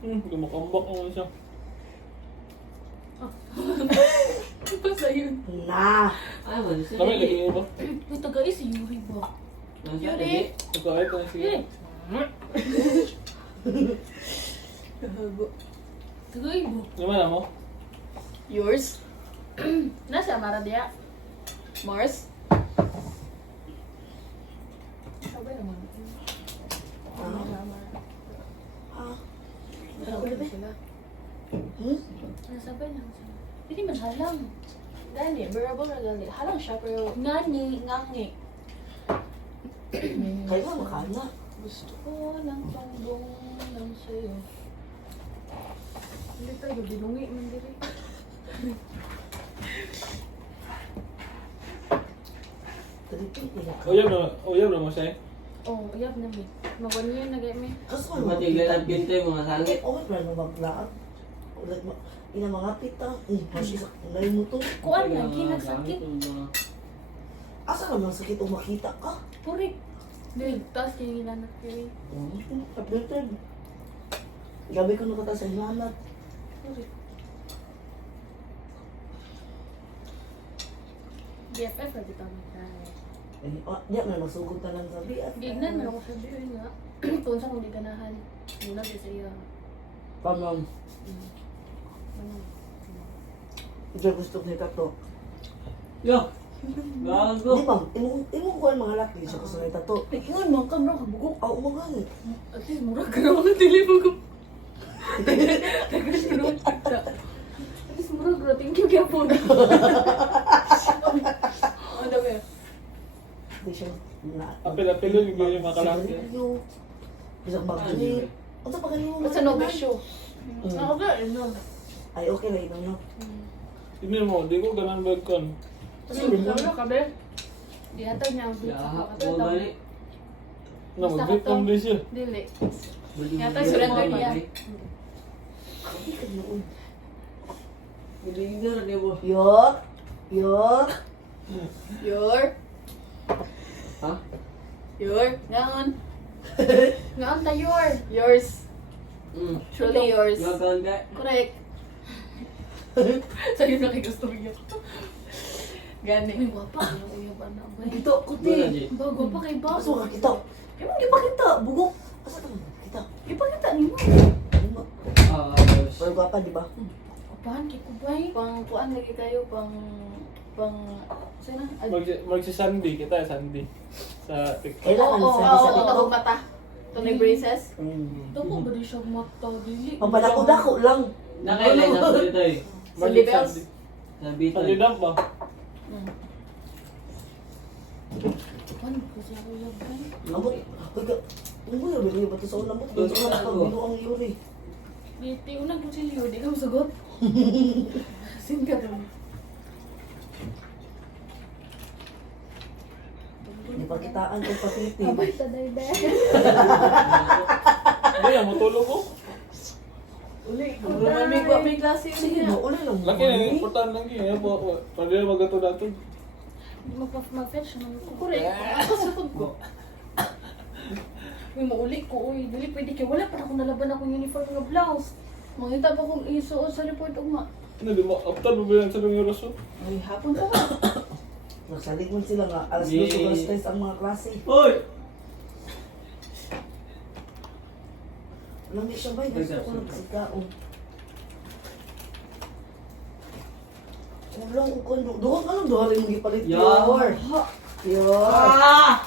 Lumakambak naman siya. Basta yun. Na. Ay, wala siya. Kami, lagi niyo ba? Uy, tagay si Yuri ba? Yuri! Pagkakait na siya. Gago. Tagay mo. Naman na mo? Yours? Nasa Mara dia? Mars? Sabay naman. Ah. Sabay na sila. Nasabay lang sila. Hindi man halang. Gani, berabang na gani. Halang siya pero ngani, ngangi. Kaya ka makana. Gusto ko lang pangdong lang sa'yo. Hindi tayo, dinungi man diri. Uyab na mo siya eh. Oh, uyab na mi. Mawan yun, nagay mi. Kaso Ano ba tiglan at bintay mga sangit? Okay, pero maglaan. Like, ina mga pita. Masih ngayon mo to. Kuan lang, kinasakit. Asa naman sakit o makita ka? Purik. Dili, taas yung ilanat kiri. Updated. Gabi ko nakata sa hilanat. Purik. BFF lagi tama tayo. Diyan na masugod na lang sa biat. Gignan man ako sa biyo nga. Kung sa kong di ganahan. Muna di sa iyo. Pamam. Diyan gusto ko nita to. Yo! Gago! Di ba? Imong ko ang mga laki sa kasunay to. Ingon mo, kamera ka bugok. Aw, umagan. At least mura ka na mga dili mo ko. At least mura ka. Thank you kaya po. Ang dami. Di siya na. Apil-apil yun, hindi yung makalaki. Bisa bagay. Ano pa ganyan mo? Basta no besyo. Ako ba? Ano? Ay, okay na yun, no? Tingnan mo, di ko ganang bagkon. Kasi hindi mo. Ano ka ba? Di ata niya ang Ya, blue. ako gani. Na, mag-grip lang din siya. Dili. Buli- Yata buli- surrender buli- niya. Hindi ka noon. Buli na rin mo. Yok. Yok. Your. Ha? Your. Ngaon. Ngaon ta your. Yours. Truly yours. Gagawin ka? Correct. Sa'yo na kay gusto niya. Gani. Uy, wapa. Uy, ba na ba? Dito, Wala, kuti. Ji. Bago pa kay ba? Kaso ka kita. Ewan, di ba kita? Bugok. Asa ka kita? Ipakita ni mo. Ano ba? Ah, Pero gwapa, di ba? Apahan kay kubay. Pang kuan lagi kayo pang sino? Magsi-Sunday kita, Sunday. Sa TikTok. Kailangan Oo, sa oo, ito mata. Tunay braces. Hmm. Ito po ba di siya mata dili? Pampalako-dako lang. nakailan na po dito eh. Sunday bells. Sabi ito Sunday eh. dump ba? Ano ko siya ko yaban? Lambot. Pagka, ano ba yung bato sa ulambot? Gusto ko na pag ang yuri. Diti unang ko si Leo, di ka masagot. Sin ka doon. Di pa kitaan kung patiti. Abay sa dayday. Hindi, ang matulog ko. Uli, kung may klase Sige niya. mo, ulit lang. Laki na, importante lang yun. Yan po, pwede na magato-dato. Mag-fetch naman ko. Correct. Ako sa pag ko. Uy, mauli ko. Uy, dili pwede kayo. Wala pa na akong nalaban akong uniform nga blouse. Mangita pa akong isuot sa report ugma. Ano, di mo, after mo bilang sa mga raso? Ay, hapon pa ba? Nagsalig man sila nga. Alas Yay. 2 alas 3 ang mga klase. Hoy! Alam niyo siya ba? Gusto ko nagsigkaon. Kulang ko. Doon ka lang. Doon rin mong ipalit. Ya. Yor. Yor. Ah!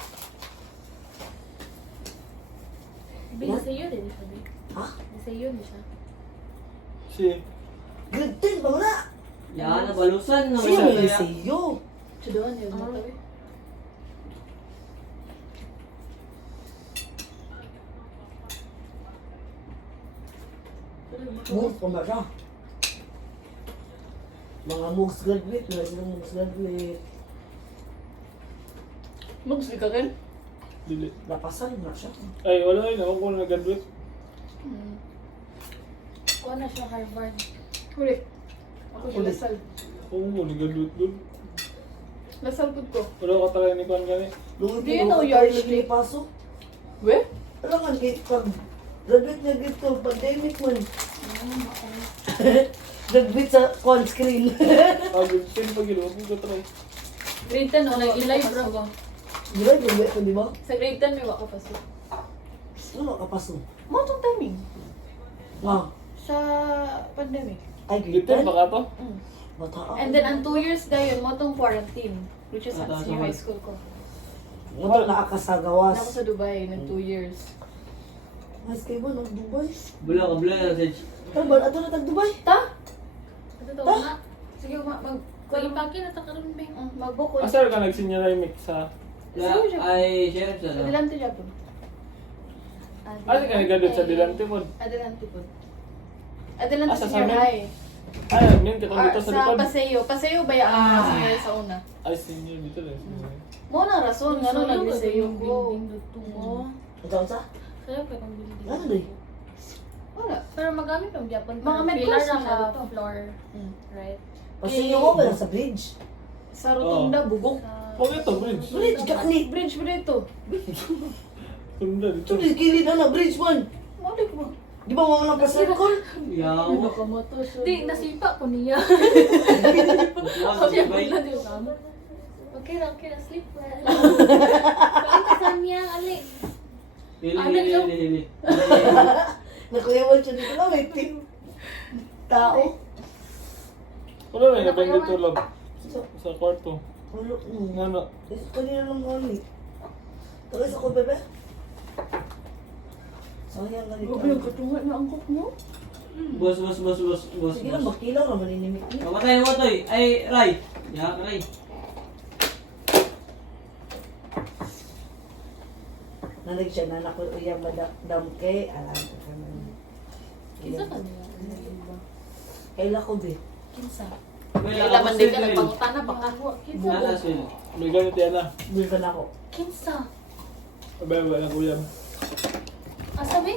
Bisa sa iyo din sabi. Ha? Bisa iyo din siya. Si, Grade 10 ba mo na? Yan, nabalusan na Siya may kaya. sa'yo. Chudoan yun mo tawi. Moves pa ba siya? Mga moves graduate. Mga silang moves graduate. Magsli ka rin? dili. Napasan na siya. Ay, wala yun. Ako kung nag-graduate. Kuha na siya Harvard. Huli. Ako siya Huli. Lasal. Ako kung nag-graduate doon. Lasal po ko. Wala ka talaga ni Kwan gani. Do you know Yardstick? Pasok. We? Alam nga, kahit pag Graduate na dito, pandemic man. Graduate sa call screen. Good pin pag yun. Huwag ko try. Grade 10, o nag-live bro ko. Di ba, graduate ko, di ba? Sa grade 10, may waka pa siya. Ano makapaso? Mo itong timing. Nga. Sa pandemic. Ay, Good grade pin 10? baka to? Bata ako. And then, ang 2 years na yun, mo itong quarantine. Which is at Ah, senior tama. high school ko. Wala nakakasagawas. Ako sa Dubai, nag 2 years. Mas kayo ba, nag-Dubai? Bula ka, bula ka, Sej. Ano ba, ato na tag-Dubai? Ta? Ito to, ma. Sige, mag... Paki na ta karon bang. Magbukod. Asar ka nag-senior mix sa... La, ay, sheriff sa no? Adelante siya po. Asa ka nag-graduate sa Dilante po? Adelante po. Adelante Sa senior Samin? high. Ay, yun, kita dito sa Sa likod. Paseo. Paseo ba yung senior sa una? Ay, senior dito rin. Mo na rason, nga no, nag-Paseo ko. Ito sa? Kaya pa kung building. Ano doy? Wala. Pero magamit yung Japan. Mga med Pillar course na na sa dito. floor. Right? Pasinyo ko pala sa bridge. Sa Rotunda, bugok. Huwag ito, bridge. Bridge, gani. Bridge mo dito. Tunda dito. Ito, kilid na, bridge man. Malik mo. Di ba mga pa-circle? Yaw. Ano ka mo to? Di, nasipa ko niya. Butuan sa Siya Dubai. na di ba? Okay na, sleep well. Pakita sa niya, ali. Hili, Ano hili, yun? hili, hili. Nakuyawan siya dito lang, may tip. Tao. Wala na, nabang dito lang. Sa kwarto. Ulo, Nga na. kanina lang kami. Tapos ako, bebe. Sayang ka dito. Grabe yung katunga na ang cook mo. Boss, boss, boss, boss, boss, Sige lang, boss. makilaw na maninimik niya. Mamatay mo to eh. Ay, Ray. Ya, Ray. Nalig siya na nakuyang madamke. Alam ko ka man. Isa ka niya. Kaila ko, be. Kinsa. May Kaya laman din ka Will. nagpangutana baka. Kinsa. Nasa Will. May ganit yan na. Buwi ka na ako. Kinsa. Abay, wala kuya. Asa ba?